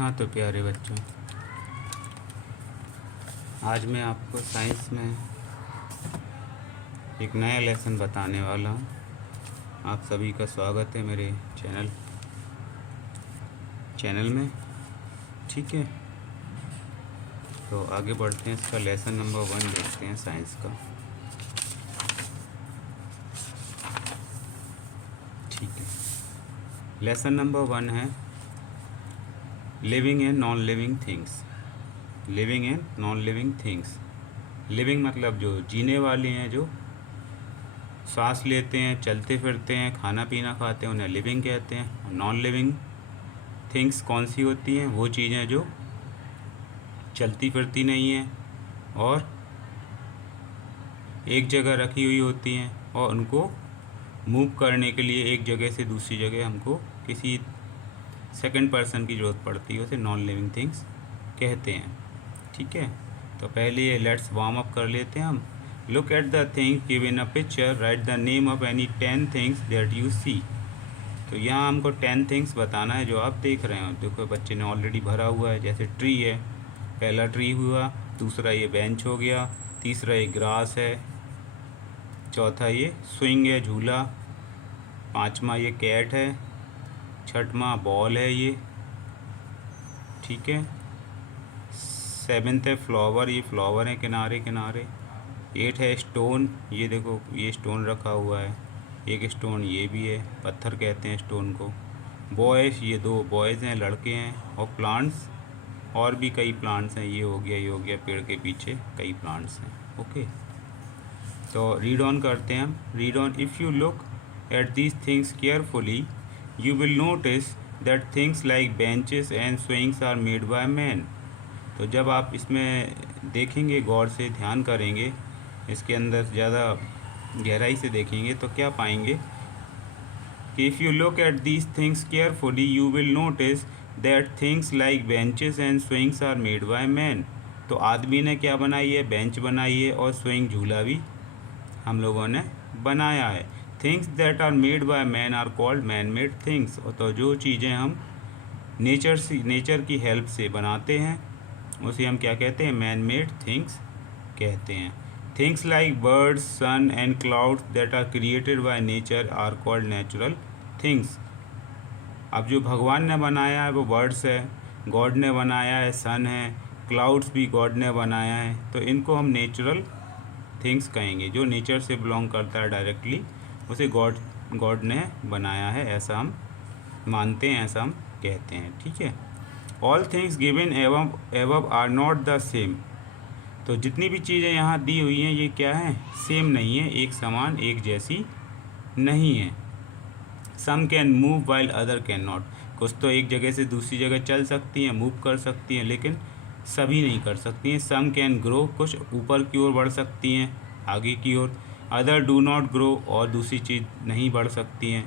हाँ तो प्यारे बच्चों, आज मैं आपको साइंस में एक नया लेसन बताने वाला हूँ। आप सभी का स्वागत है मेरे चैनल में। ठीक है, तो आगे बढ़ते हैं। इसका लेसन नंबर 1 देखते हैं साइंस का। ठीक है, लेसन नंबर 1 है living and non living things. Living and non living things. Living मतलब जो जीने वाले हैं, जो सांस लेते हैं, चलते फिरते हैं, खाना पीना खाते हैं, उन्हें लिविंग कहते हैं। नॉन लिविंग थिंग्स कौन सी होती हैं? वो चीज़ें जो चलती फिरती नहीं हैं और एक जगह रखी हुई होती हैं, और उनको मूव करने के लिए एक जगह से दूसरी जगह हमको किसी सेकंड पर्सन की ज़रूरत पड़ती है, उसे नॉन लिविंग थिंग्स कहते हैं। ठीक है, तो पहले ये लेट्स वार्म अप कर लेते हैं हम। Look at the things given a picture, write the name of any 10 things that you see. तो यहाँ हमको 10 थिंग्स बताना है जो आप देख रहे हो। देखो बच्चे ने ऑलरेडी भरा हुआ है। जैसे ट्री है, पहला ट्री हुआ, दूसरा ये बेंच हो गया, तीसरा ये ग्रास है, चौथा ये स्विंग है, झूला, पांचवा ये कैट है, छठवां बॉल है ये। ठीक है, 7th है फ्लावर, ये फ्लावर है किनारे किनारे। 8 है स्टोन, ये देखो ये स्टोन रखा हुआ है। एक स्टोन ये भी है, पत्थर कहते हैं स्टोन को। बॉयज़, ये 2 बॉयज़ हैं, लड़के हैं। और प्लांट्स, और भी कई प्लांट्स हैं। ये हो गया पेड़ के पीछे कई प्लांट्स हैं। ओके, तो रीड ऑन करते हैं हम। Read on. If you look at these things carefully you will notice that things like benches and swings are made by men। तो जब आप इसमें देखेंगे, गौर से ध्यान करेंगे, इसके अंदर ज़्यादा गहराई से देखेंगे तो क्या पाएंगे कि if you look at these things carefully you will notice that things like benches and swings are made by man. तो आदमी ने क्या बनाई है? बेंच बनाई है, और स्विंग झूला भी हम लोगों ने बनाया है। Things that are made by man are called man made things. तो जो चीज़ें हम नेचर की हेल्प से बनाते हैं उसे हम क्या कहते हैं? मैन मेड थिंग्स कहते हैं। Things like birds, sun and clouds that are created by nature are called natural things. अब जो भगवान ने बनाया है वो बर्ड्स है, गॉड ने बनाया है सन है, क्लाउड्स भी गॉड ने बनाया है। तो इनको हम नेचुरल थिंग्स कहेंगे। जो नेचर से बिलोंग करता है डायरेक्टली, उसे गॉड ने बनाया है, ऐसा हम मानते हैं, ऐसा हम कहते हैं। ठीक है, all things given above are not the same. तो जितनी भी चीज़ें यहाँ दी हुई हैं ये क्या है? सेम नहीं है, एक समान, एक जैसी नहीं है। Some can move while other can not. कुछ तो एक जगह से दूसरी जगह चल सकती हैं, मूव कर सकती हैं, लेकिन सभी नहीं कर सकती हैं। सम कैन ग्रो, कुछ ऊपर की ओर बढ़ सकती हैं, आगे की ओर। अदर डू नॉट ग्रो, और दूसरी चीज़ नहीं बढ़ सकती हैं।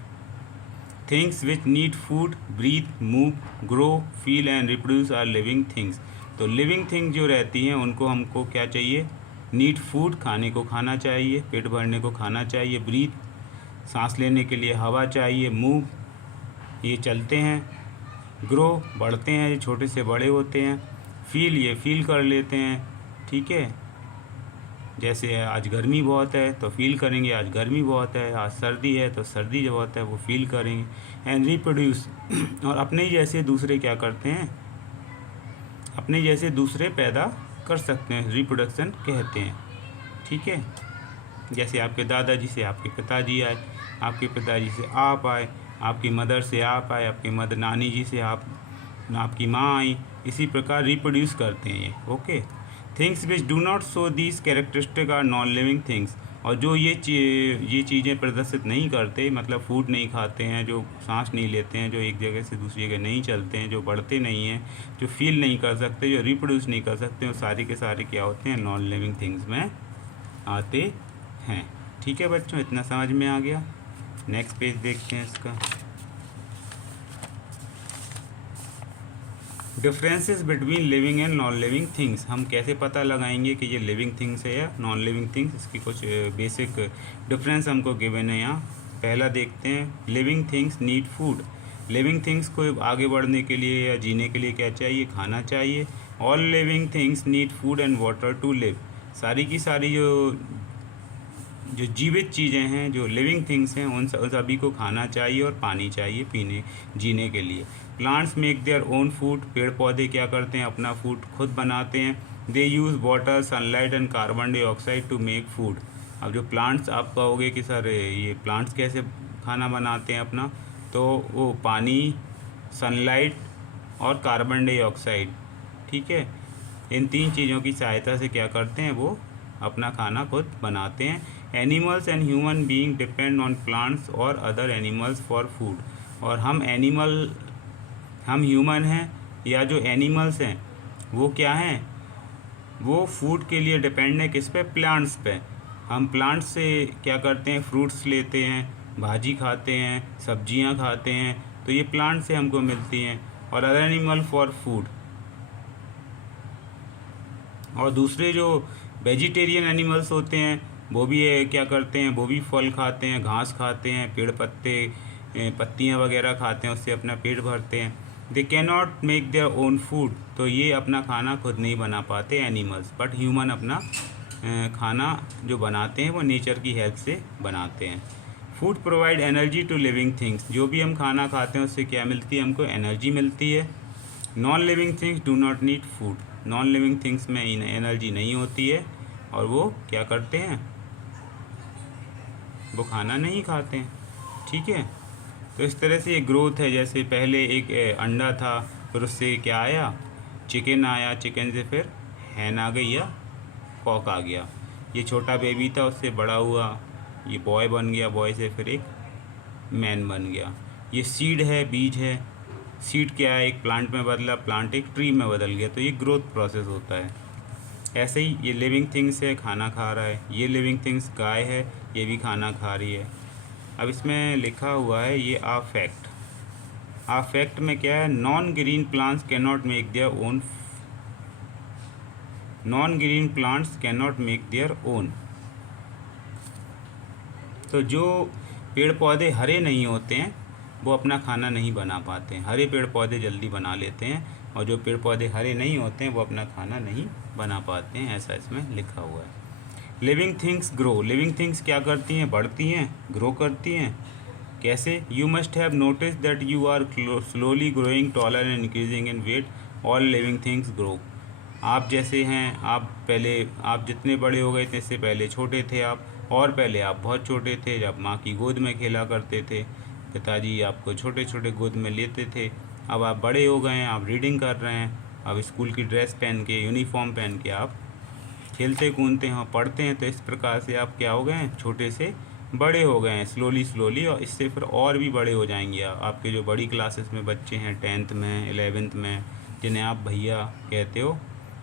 Things which need food, breathe, move, grow, feel and reproduce are living things. तो लिविंग थिंग जो रहती हैं उनको हमको क्या चाहिए? नीड फूड, खाने को खाना चाहिए, पेट भरने को खाना चाहिए। ब्रीथ, सांस लेने के लिए हवा चाहिए। मूव, ये चलते हैं। ग्रो, बढ़ते हैं, ये छोटे से बड़े होते हैं। फील, ये फील कर लेते हैं। ठीक है, जैसे आज गर्मी बहुत है तो फील करेंगे आज गर्मी बहुत है, आज सर्दी है तो सर्दी जो बहुत है वो फील करेंगे। एंड रिप्रोड्यूस, और अपने ही जैसे दूसरे क्या करते हैं? अपने जैसे दूसरे पैदा कर सकते हैं, रिप्रोडक्शन कहते हैं। ठीक है, जैसे आपके दादाजी से आपके पिताजी आए, आपके पिताजी से आप आए, आपकी मदर से आप आए, आपकी मदर नानी जी से आपकी माँ आई। इसी प्रकार रिप्रोड्यूस करते हैं ये। Okay, things which do not show these characteristic are non living things. और जो ये चीज़ें प्रदर्शित नहीं करते, मतलब फूड नहीं खाते हैं, जो सांस नहीं लेते हैं, जो एक जगह से दूसरी जगह नहीं चलते हैं, जो बढ़ते नहीं हैं, जो फील नहीं कर सकते, जो रिप्रोड्यूस नहीं कर सकते, वो सारे के सारे क्या होते हैं? नॉन लिविंग थिंग्स में आते हैं। ठीक है बच्चों, इतना समझ में आ गया। नेक्स्ट पेज देखते हैं इसका। Differences between living and non living things. हम कैसे पता लगाएंगे कि ये लिविंग थिंग्स है या नॉन लिविंग थिंग्स? इसकी कुछ बेसिक डिफरेंस हमको गिवन है यहाँ। पहला देखते हैं, living things need food. Living things को आगे बढ़ने के लिए या जीने के लिए क्या चाहिए? खाना चाहिए। All living things need food and water to live. सारी की सारी जो जीवित चीज़ें हैं, जो लिविंग थिंग्स हैं, उन सभी को खाना चाहिए और पानी चाहिए पीने जीने के लिए। Plants make their own food. पेड़ पौधे क्या करते हैं? अपना फूड खुद बनाते हैं। They use water, sunlight and carbon dioxide to make food. अब जो प्लांट्स, आप कहोगे कि सर ये प्लांट्स कैसे खाना बनाते हैं अपना, तो वो पानी, सनलाइट और कार्बन डाइऑक्साइड, ठीक है, इन 3 चीज़ों की सहायता से क्या करते हैं? वो अपना खाना खुद बनाते हैं। Animals and human being depend on plants और अदर एनिमल्स फॉर फूड। और हम ह्यूमन हैं या जो एनिमल्स हैं वो क्या हैं? वो फूड के लिए डिपेंड है किस पे? प्लांट्स पे। हम प्लांट्स से क्या करते हैं? फ्रूट्स लेते हैं, भाजी खाते हैं, सब्जियां खाते हैं, तो ये प्लांट से हमको मिलती हैं। और अदर एनिमल फॉर फूड। और दूसरे जो वेजिटेरियन एनिमल्स होते हैं वो भी क्या करते हैं? वो भी फल खाते हैं, घास खाते हैं, पेड़ पत्ते पत्तियां वगैरह खाते हैं, उससे अपना पेट भरते हैं। They can not make their own food. तो ये अपना खाना खुद नहीं बना पाते एनिमल्स, बट ह्यूमन अपना खाना जो बनाते हैं वो नेचर की हेल्प से बनाते हैं। Food provide energy to living things. जो भी हम खाना खाते हैं उससे क्या मिलती है? हमको एनर्जी मिलती है। Non living things do not need food. Non living things में एनर्जी नहीं होती है और वो क्या करते हैं? वो खाना नहीं खाते हैं, ठीक है। तो इस तरह से ये ग्रोथ है। जैसे पहले एक अंडा था, फिर उससे क्या आया? चिकन आया, चिकन से फिर हैन आ गई या कॉक आ गया। ये छोटा बेबी था, उससे बड़ा हुआ, ये बॉय बन गया, बॉय से फिर एक मैन बन गया। ये सीड है, बीज है। सीड क्या है? एक प्लांट में बदला, प्लांट एक ट्री में बदल गया। तो ये ग्रोथ प्रोसेस होता है। ऐसे ही ये लिविंग थिंग्स है, खाना खा रहा है। ये लिविंग थिंग्स गाय है, ये भी खाना खा रही है। अब इसमें लिखा हुआ है ये आ फैक्ट। आ फैक्ट में क्या है? Non green plants can not make their own. Non green plants can not make their own. तो जो पेड़ पौधे हरे नहीं होते हैं वो अपना खाना नहीं बना पाते हैं। हरे पेड़ पौधे जल्दी बना लेते हैं, और जो पेड़ पौधे हरे नहीं होते हैं वो अपना खाना नहीं बना पाते हैं, ऐसा इसमें लिखा हुआ है। Living things grow. Living things क्या करती हैं? बढ़ती हैं, ग्रो करती हैं। कैसे? You must have notice that you are slowly growing taller and increasing in weight. All living things grow. आप जैसे हैं, आप जितने बड़े हो गए थे, इससे पहले छोटे थे आप, और पहले आप बहुत छोटे थे जब माँ की गोद में खेला करते थे, पिताजी आपको छोटे छोटे गोद में लेते थे। अब आप बड़े हो गए हैं, आप रीडिंग कर रहे हैं, अब स्कूल की ड्रेस पहन के, यूनिफॉर्म पहन के आप खेलते कूदते हैं, पढ़ते हैं। तो इस प्रकार से आप क्या हो गए हैं? छोटे से बड़े हो गए हैं स्लोली। और इससे फिर और भी बड़े हो जाएंगे आपके जो बड़ी क्लासेस में बच्चे हैं, 10th में, 11th में, जिन्हें आप भैया कहते हो,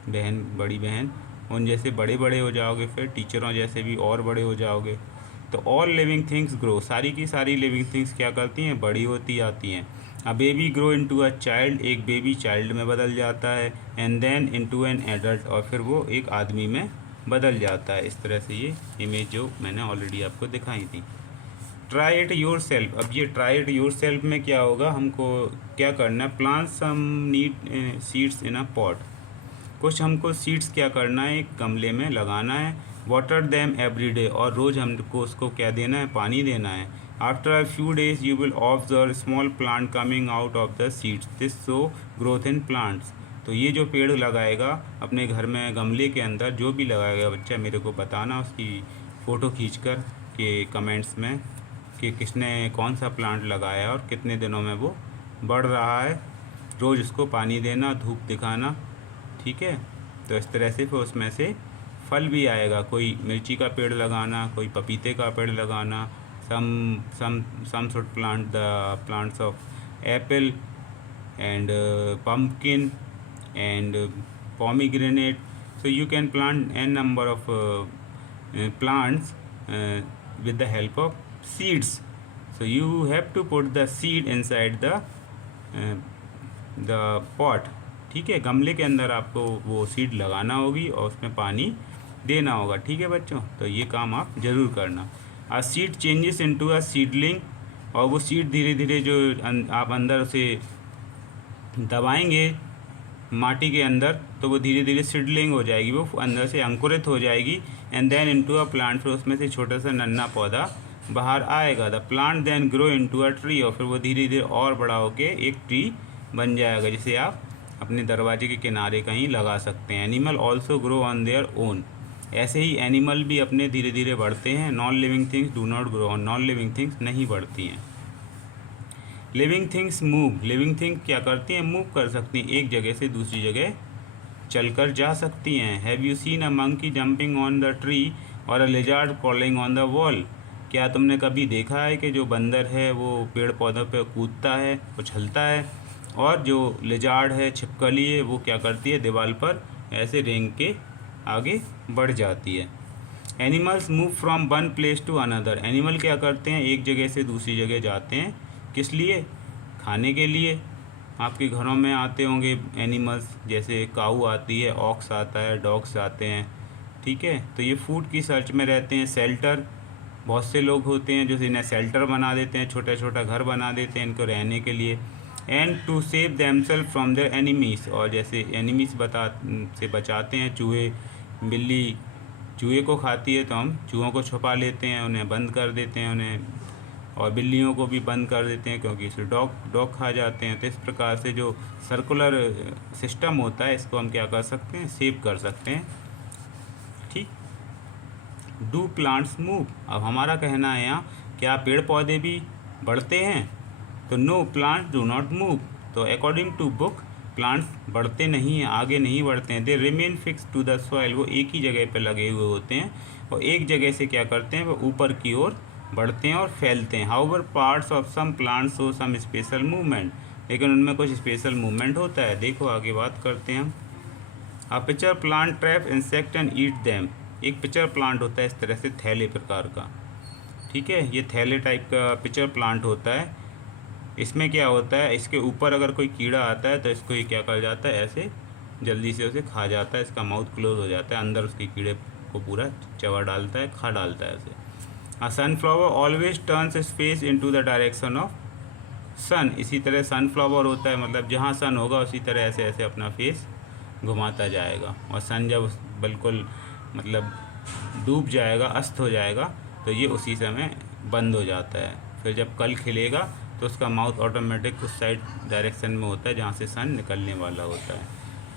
बहन, बड़ी बहन, उन जैसे बड़े बड़े हो जाओगे। फिर टीचरों जैसे भी और बड़े हो जाओगे। तो ऑल लिविंग थिंग्स ग्रो। सारी की सारी लिविंग थिंग्स क्या करती हैं? बड़ी होती आती हैं। A baby grow into a child. एक बेबी चाइल्ड में बदल जाता है। And then into an adult. और फिर वो एक आदमी में बदल जाता है। इस तरह से ये इमेज जो मैंने ऑलरेडी आपको दिखाई थी। Try it your self. अब ये ट्राई इट योर सेल्फ में क्या होगा? हमको क्या करना है? Plant some need seeds in a pot. कुछ हमको सीड्स क्या करना है? एक गमले में लगाना है। Water them every day. और रोज़ हमको उसको क्या देना है? पानी देना है। After a few days you will observe small plant coming out of the seeds. This show growth in plants. तो ये जो पेड़ लगाएगा अपने घर में गमले के अंदर, जो भी लगाएगा बच्चा, मेरे को बताना उसकी फ़ोटो खींचकर के कमेंट्स में कि किसने कौन सा प्लांट लगाया और कितने दिनों में वो बढ़ रहा है। रोज़ उसको पानी देना, धूप दिखाना, ठीक है। तो इस तरह से फिर उसमें से फल भी आएगा। कोई मिर्ची का पेड़ लगाना, कोई पपीते का पेड़ लगाना। some should plant the plants of apple and pumpkin and pomegranate. So you can plant n number of plants with the help of seeds. So you have to put the seed inside the pot. ठीक है, गमले के अंदर आपको वो seed लगाना होगी और उसमें पानी देना होगा। ठीक है बच्चों, तो ये काम आप ज़रूर करना। A seed changes into a seedling और वो सीड धीरे धीरे जो आप अंदर से दबाएंगे माटी के अंदर, तो वो धीरे धीरे सीडलिंग हो जाएगी, वो अंदर से अंकुरित हो जाएगी। And then into a plant, फिर उसमें से छोटा सा नन्हा पौधा बाहर आएगा। The plant then grow into a tree, और फिर वो धीरे धीरे और बड़ा होके एक ट्री बन जाएगा, जिसे आप अपने दरवाजे के किनारे कहीं लगा सकते हैं। Animal also grow on their own, ऐसे ही एनिमल भी अपने धीरे धीरे बढ़ते हैं। Non living things do not grow on, non living things नहीं बढ़ती हैं। Living things move, living thing क्या करती हैं? मूव कर सकती हैं, एक जगह से दूसरी जगह चलकर जा सकती हैं। Have you seen a monkey jumping on the tree और a lizard crawling on the wall, क्या तुमने कभी देखा है कि जो बंदर है वो पेड़ पौधों पर कूदता है, उछलता है, और जो लिजार्ड है, छिपकली है, वो क्या करती है? दीवार पर ऐसे रेंग के आगे बढ़ जाती है। Animals move from one place to another, animal क्या करते हैं? एक जगह से दूसरी जगह जाते हैं। किस लिए? खाने के लिए। आपके घरों में आते होंगे एनिमल्स, जैसे काऊ आती है, ऑक्स आता है, डॉग्स आते हैं, ठीक है। तो ये फूड की सर्च में रहते हैं। शेल्टर, बहुत से लोग होते हैं जो इन्हें शेल्टर बना देते हैं, छोटा छोटा घर बना देते हैं इनको रहने के लिए। And to save themself from their enemies, और जैसे एनिमीज से बचाते हैं। चूहे, बिल्ली चूहे को खाती है तो हम चूहों को छुपा लेते हैं, उन्हें बंद कर देते हैं उन्हें, और बिल्लियों को भी बंद कर देते हैं क्योंकि इसे डॉग खा जाते हैं। तो इस प्रकार से जो सर्कुलर सिस्टम होता है, इसको हम क्या कर सकते हैं? सेव कर सकते हैं, ठीक। डू प्लांट्स मूव, अब हमारा कहना है यहाँ, क्या पेड़ पौधे भी बढ़ते हैं? तो no, plants do not move. तो अकॉर्डिंग टू बुक प्लांट्स बढ़ते नहीं हैं, आगे नहीं बढ़ते हैं। They remain fix to the soil, वो एक ही जगह पे लगे हुए होते हैं, और एक जगह से क्या करते हैं? वो ऊपर की ओर बढ़ते हैं और फैलते हैं। However parts of some plants show some special movement, लेकिन उनमें कुछ स्पेशल मूवमेंट होता है। देखो आगे बात करते हैं हम। A pitcher plant trap insect and eat them, एक पिचर प्लांट होता है इस तरह से थैले प्रकार का, ठीक है। ये थैले टाइप का पिचर प्लांट होता है। इसमें क्या होता है? इसके ऊपर अगर कोई कीड़ा आता है तो इसको ये क्या कर जाता है? ऐसे जल्दी से उसे खा जाता है, इसका माउथ क्लोज हो जाता है, अंदर उसके कीड़े को पूरा चबा डालता है, खा डालता है उसे। A sunflower always turns its face into the direction of sun, इसी तरह सनफ्लावर होता है, मतलब जहाँ सन होगा उसी तरह ऐसे ऐसे अपना फेस घुमाता जाएगा, और सन जब बिल्कुल मतलब डूब जाएगा, अस्त हो जाएगा, तो ये उसी समय बंद हो जाता है। फिर जब कल खिलेगा तो उसका माउथ ऑटोमेटिक उस साइड डायरेक्शन में होता है जहाँ से सन निकलने वाला होता है।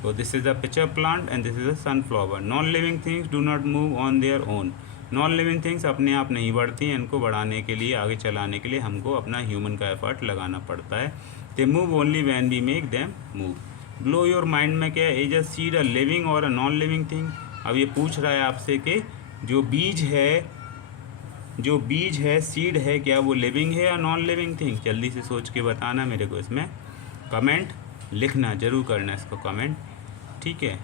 तो this is a pitcher plant and this is a sunflower. Non living things do not move on their own, non living things अपने आप नहीं बढ़ती हैं, इनको बढ़ाने के लिए, आगे चलाने के लिए हमको अपना ह्यूमन का एफर्ट लगाना पड़ता है। They move only when we make them move. Blow your mind में क्या है? Is a seed a living और अ नॉन लिविंग थिंग। अब ये पूछ रहा है आपसे कि जो बीज है सीड है, क्या वो लिविंग है या नॉन लिविंग थिंग? जल्दी से सोच के बताना मेरे को, इसमें कमेंट लिखना जरूर करना इसको कमेंट, ठीक है।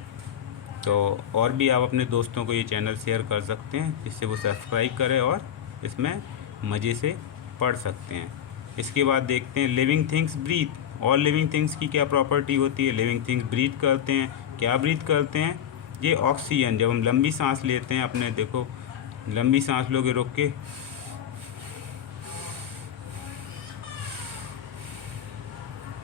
तो और भी आप अपने दोस्तों को ये चैनल शेयर कर सकते हैं, जिससे वो सब्सक्राइब करें और इसमें मज़े से पढ़ सकते हैं। इसके बाद देखते हैं लिविंग थिंग्स ब्रीथ। और लिविंग थिंग्स की क्या प्रॉपर्टी होती है? लिविंग थिंग्स ब्रीथ करते हैं। क्या ब्रीथ करते हैं? ये ऑक्सीजन, जब हम लंबी सांस लेते हैं, अपने देखो लंबी सांस लोगे रोक के,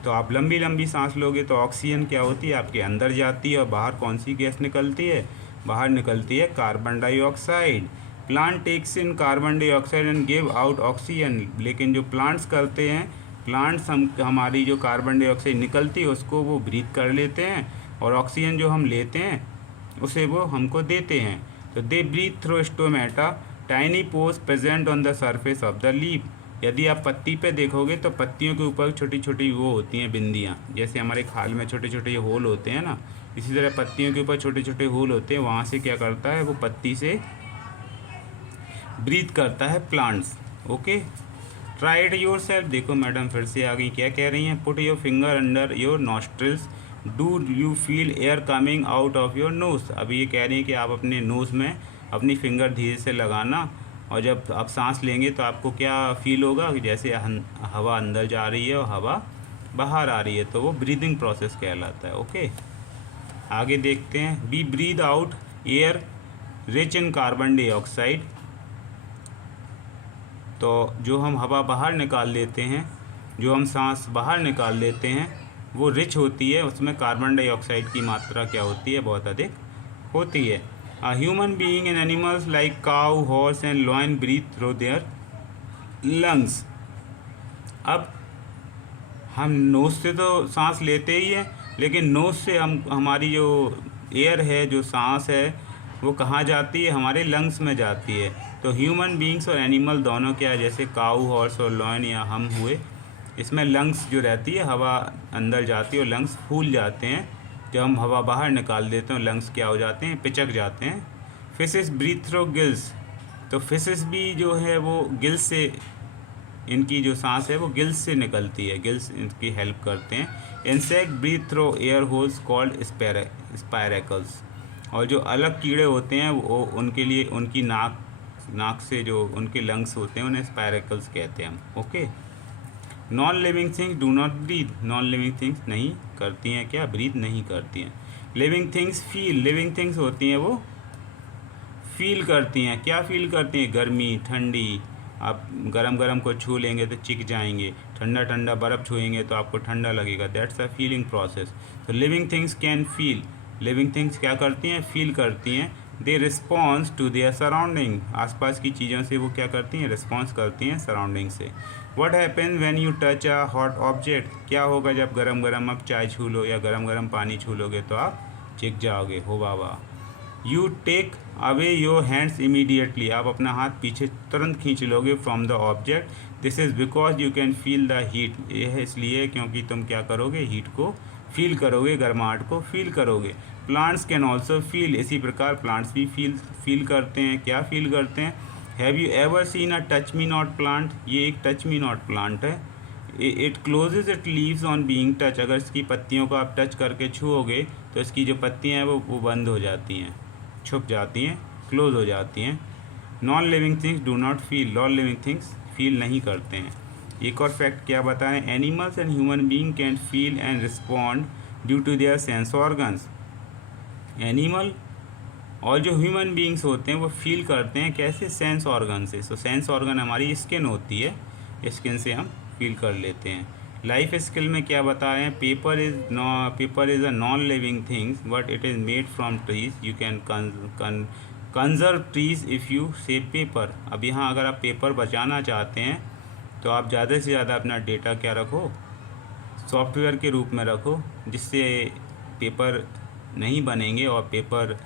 तो आप लंबी लंबी सांस लोगे तो ऑक्सीजन क्या होती है? आपके अंदर जाती है, और बाहर कौन सी गैस निकलती है? बाहर निकलती है carbon dioxide. Plant takes in carbon dioxide and give out oxygen, लेकिन जो प्लांट्स करते हैं, प्लांट्स हमारी जो कार्बन डाइऑक्साइड निकलती है उसको वो ब्रीथ कर लेते हैं, और ऑक्सीजन जो हम लेते हैं उसे वो हमको देते हैं। तो they breathe through stomata, tiny pores present on the surface of the leaf. यदि आप पत्ती पे देखोगे तो पत्तियों के ऊपर छोटी छोटी वो होती हैं बिंदियाँ, जैसे हमारे खाल में छोटे छोटे होल होते हैं ना, इसी तरह पत्तियों के ऊपर छोटे छोटे होल होते हैं। वहाँ से क्या करता है? वो पत्ती से ब्रीथ करता है plants. Okay, try it your self. देखो मैडम फिर से आ गई, क्या कह रही हैं? Put your finger under your nostrils, do you feel air coming out of your nose. अभी ये कह रही हैं कि आप अपने नोज़ में अपनी फिंगर धीरे से लगाना, और जब आप सांस लेंगे तो आपको क्या फील होगा? जैसे हवा अंदर जा रही है और हवा बाहर आ रही है, तो वो ब्रीदिंग प्रोसेस कहलाता है। ओके, आगे देखते हैं। We breathe out air rich in carbon dioxide तो जो हम हवा बाहर निकाल लेते हैं, जो हम सांस बाहर निकाल लेते हैं, वो रिच होती है, उसमें कार्बन डाइऑक्साइड की मात्रा क्या होती है, बहुत अधिक होती है। Human being and animals like cow, horse and lion breathe through their lungs. अब हम नोज से तो सांस लेते ही हैं, लेकिन नोज से हम हमारी जो एयर है, जो सांस है, वो कहाँ जाती है, हमारे लंग्स में जाती है। तो ह्यूमन बीइंग्स और एनिमल दोनों क्या है, जैसे काऊ, हॉर्स और लॉयन या हम हुए, इसमें लंग्स जो रहती है, हवा अंदर जाती है और लंग्स फूल जाते हैं। जब हम हवा बाहर निकाल देते हैं, लंग्स क्या हो जाते हैं, पिचक जाते हैं। फिशेस ब्रीथ थ्रू गिल्स, तो फिशेस भी जो है वो गिल्स से, इनकी जो सांस है वो गिल्स से निकलती है, गिल्स इनकी हेल्प करते हैं। Insect breathe through air holes called spiracles, और जो अलग कीड़े होते हैं वो उनके लिए उनकी नाक से जो उनके लंग्स होते हैं उन्हें स्पायरेकल्स कहते हैं हम। Okay. Non living things do not breathe, non living things नहीं करती हैं क्या, ब्रीथ नहीं करती हैं। Living things feel, living things होती हैं वो फील करती हैं। क्या फील करती हैं, गर्मी, ठंडी। आप गरम गरम को छू लेंगे तो चिक जाएंगे, ठंडा ठंडा बर्फ़ छुएंगे तो आपको ठंडा लगेगा, दैट्स अ फीलिंग प्रोसेस। तो living things can feel, living things क्या करती हैं, फील करती हैं। दे रिस्पॉन्स टू देयर सराउंडिंग, आसपास की चीज़ों से वो क्या करती हैं, रिस्पॉन्स करती हैं सराउंडिंग से। What happen when you touch a hot object, क्या होगा जब गरम गरम आप चाय छू लो या गरम गरम पानी छू लोगे तो आप चिक जाओगे, हो वाह। You take away your hands immediately, आप अपना हाथ पीछे तुरंत खींच लोगे from the object. This is because you can feel the heat, ये है इसलिए क्योंकि तुम क्या करोगे, हीट को फील करोगे, गर्माहट को फील करोगे। प्लांट्स कैन ऑल्सो फील, इसी प्रकार प्लांट्स भी फील करते हैं। क्या फील करते हैं, have you ever seen a touch me not plant, ये एक टच मी नॉट प्लांट है। It closes it leaves on being touch, अगर इसकी पत्तियों को आप टच करके छुओगे तो इसकी जो पत्तियाँ हैं वो बंद हो जाती हैं, छुप जाती हैं, क्लोज हो जाती हैं। Non living things do not feel, non living things feel नहीं करते हैं। एक और फैक्ट क्या बताएं, animals and human being can feel and respond due to their sense organs. Animal और जो ह्यूमन बीइंग्स होते हैं वो फील करते हैं कैसे, सेंस ऑर्गन से। सो सेंस ऑर्गन हमारी स्किन होती है, स्किन से हम फील कर लेते हैं। लाइफ स्किल में क्या बताएं, paper is a non living things but it is made from trees, you can conserve trees if you save paper. अब यहाँ अगर आप पेपर बचाना चाहते हैं तो आप ज़्यादा से ज़्यादा अपना डेटा क्या रखो, सॉफ्टवेयर के रूप में रखो, जिससे पेपर नहीं बनेंगे, और पेपर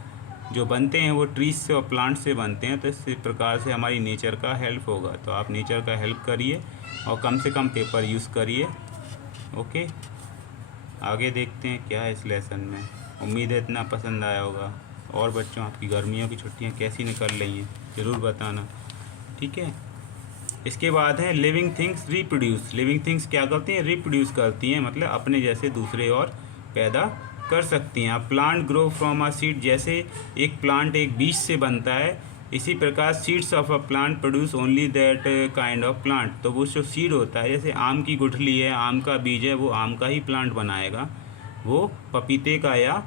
जो बनते हैं वो ट्रीज से और प्लांट से बनते हैं। तो इस प्रकार से हमारी नेचर का हेल्प होगा। तो आप नेचर का हेल्प करिए और कम से कम पेपर यूज़ करिए। ओके, आगे देखते हैं क्या है इस लेसन में। उम्मीद है इतना पसंद आया होगा। और बच्चों, आपकी गर्मियों की छुट्टियां कैसी निकल रही हैं ज़रूर बताना, ठीक है। इसके बाद है living things reproduce. Living things क्या करती हैं, रिप्रोड्यूस करती हैं, मतलब अपने जैसे दूसरे और पैदा कर सकती हैं। Plant grow from a seed, जैसे एक प्लांट एक बीज से बनता है, इसी प्रकार seeds of a plant produce only that kind of plant. तो वो जो सीड होता है, जैसे आम की गुठली है, आम का बीज है, वो आम का ही प्लांट बनाएगा, वो पपीते का या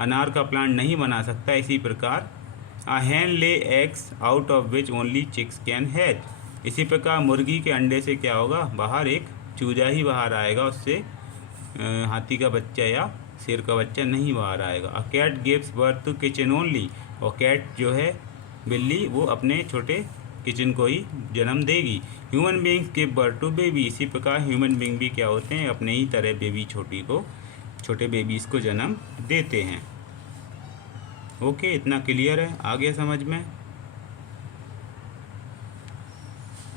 अनार का प्लांट नहीं बना सकता। इसी प्रकार a hen lay eggs out of which only chicks can hatch. इसी प्रकार मुर्गी के अंडे से क्या होगा, बाहर एक चूजा ही बाहर आएगा, उससे हाथी का बच्चा या शेर का बच्चा नहीं बाहर आएगा। A cat gives birth to kitten only, और कैट जो है बिल्ली, वो अपने छोटे किचन को ही जन्म देगी। Human beings give birth to baby, इसी प्रकार ह्यूमन बींग भी क्या होते हैं, अपने ही तरह बेबी छोटे बेबीज़ को जन्म देते हैं। ओके, इतना क्लियर है, आ गया समझ में।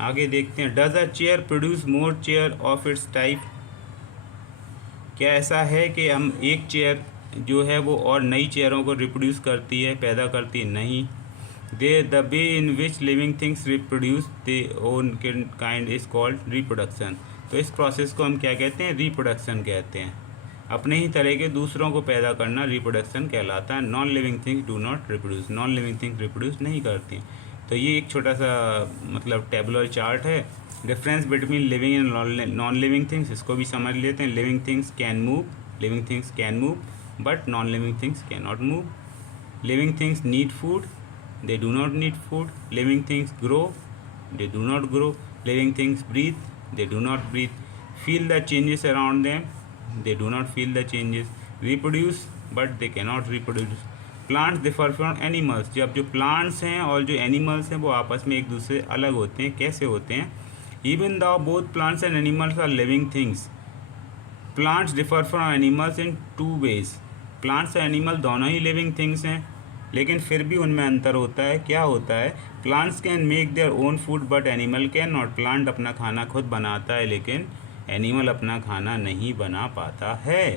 आगे देखते हैं, does a chair produce more chair of its type. क्या ऐसा है कि हम एक चेयर जो है वो और नई चेयरों को रिप्रोड्यूस करती है, पैदा करती है, नहीं। They the way in which living things reproduce their own kind is called reproduction. तो इस प्रोसेस को हम क्या कहते हैं, रिप्रोडक्शन कहते हैं। अपने ही तरह के दूसरों को पैदा करना रिप्रोडक्शन कहलाता है। Non living things do not reproduce, non living things reproduce नहीं करती। तो ये एक छोटा सा मतलब टेबुलर चार्ट है, difference between living and non living things, इसको भी समझ लेते हैं। Living things can move but non living things can not move. Living things need food, they do not need food. Living things grow, they do not grow. Living things breathe, they do not breathe. Feel the changes around them, they do not feel the changes. Reproduce, but they cannot reproduce. Plants differ from animals. जब जो plants हैं और जो animals हैं वो आपस में एक दूसरे अलग होते हैं. कैसे होते हैं? Even though both plants and animals are living things, plants differ from animals in two ways. Plants और animal दोनों ही living things हैं, लेकिन फिर भी उनमें अंतर होता है. क्या होता है? Plants can make their own food but animal can not. Plant अपना खाना खुद बनाता है, लेकिन एनिमल अपना खाना नहीं बना पाता है.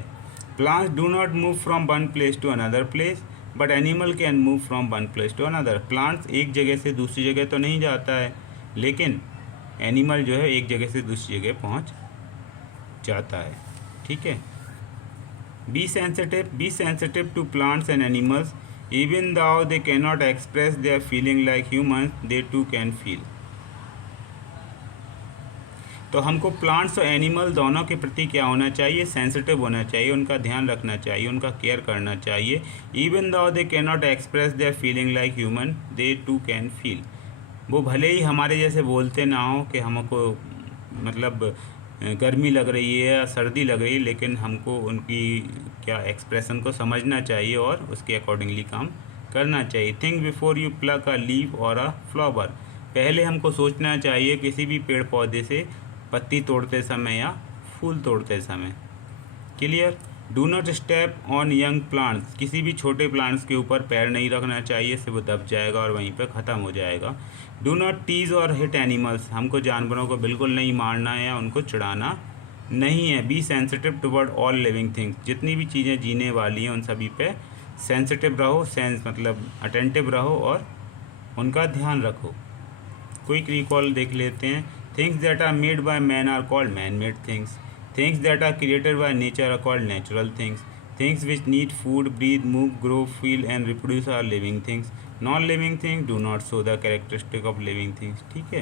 Plants do not move from one place to another place but animal can move from one place to another. Plants एक जगह से दूसरी जगह तो नहीं जाता है, लेकिन एनिमल जो है एक जगह से दूसरी जगह पहुंच जाता है. ठीक है. Be sensitive to plants and animals. Even though they cannot express their feeling like humans, they too can feel. तो हमको प्लांट्स और एनिमल दोनों के प्रति क्या होना चाहिए? सेंसिटिव होना चाहिए, उनका ध्यान रखना चाहिए, उनका केयर करना चाहिए. Even though they cannot express their feeling like human, they too can feel. वो भले ही हमारे जैसे बोलते ना हो कि हमको मतलब गर्मी लग रही है या सर्दी लग रही है, लेकिन हमको उनकी क्या एक्सप्रेशन को समझना चाहिए और उसके अकॉर्डिंगली काम करना चाहिए. Think before you pluck a leaf और अ फ्लावर. पहले हमको सोचना चाहिए किसी भी पेड़ पौधे से पत्ती तोड़ते समय या फूल तोड़ते समय. Clear. Do not step on young plants. किसी भी छोटे प्लांट्स के ऊपर पैर नहीं रखना चाहिए, इससे वो दब जाएगा और वहीं पर ख़त्म हो जाएगा. डू नॉट टीज और हिट एनिमल्स. हमको जानवरों को बिल्कुल नहीं मारना है या उनको चिढ़ाना नहीं है. Be sensitive toward all living things. जितनी भी चीज़ें जीने वाली हैं उन सभी पे सेंसिटिव रहो. सेंस मतलब अटेंटिव रहो और उनका ध्यान रखो. क्विक रिकॉल देख लेते हैं. Things that are made by man are called man made things. Things that are created by nature are called natural things. Things which need food, breathe, move, grow, feel and reproduce are living things. Non-living things do not show the characteristic of living things. ठीक है.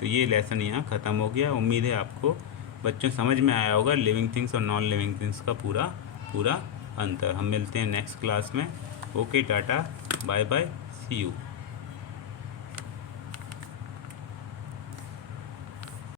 तो ये lesson यहाँ ख़त्म हो गया. उम्मीद है आपको बच्चों समझ में आया होगा लिविंग थिंग्स और नॉन लिविंग थिंग्स का पूरा अंतर. हम मिलते हैं नेक्स्ट क्लास में. Okay, tata, bye bye, see you.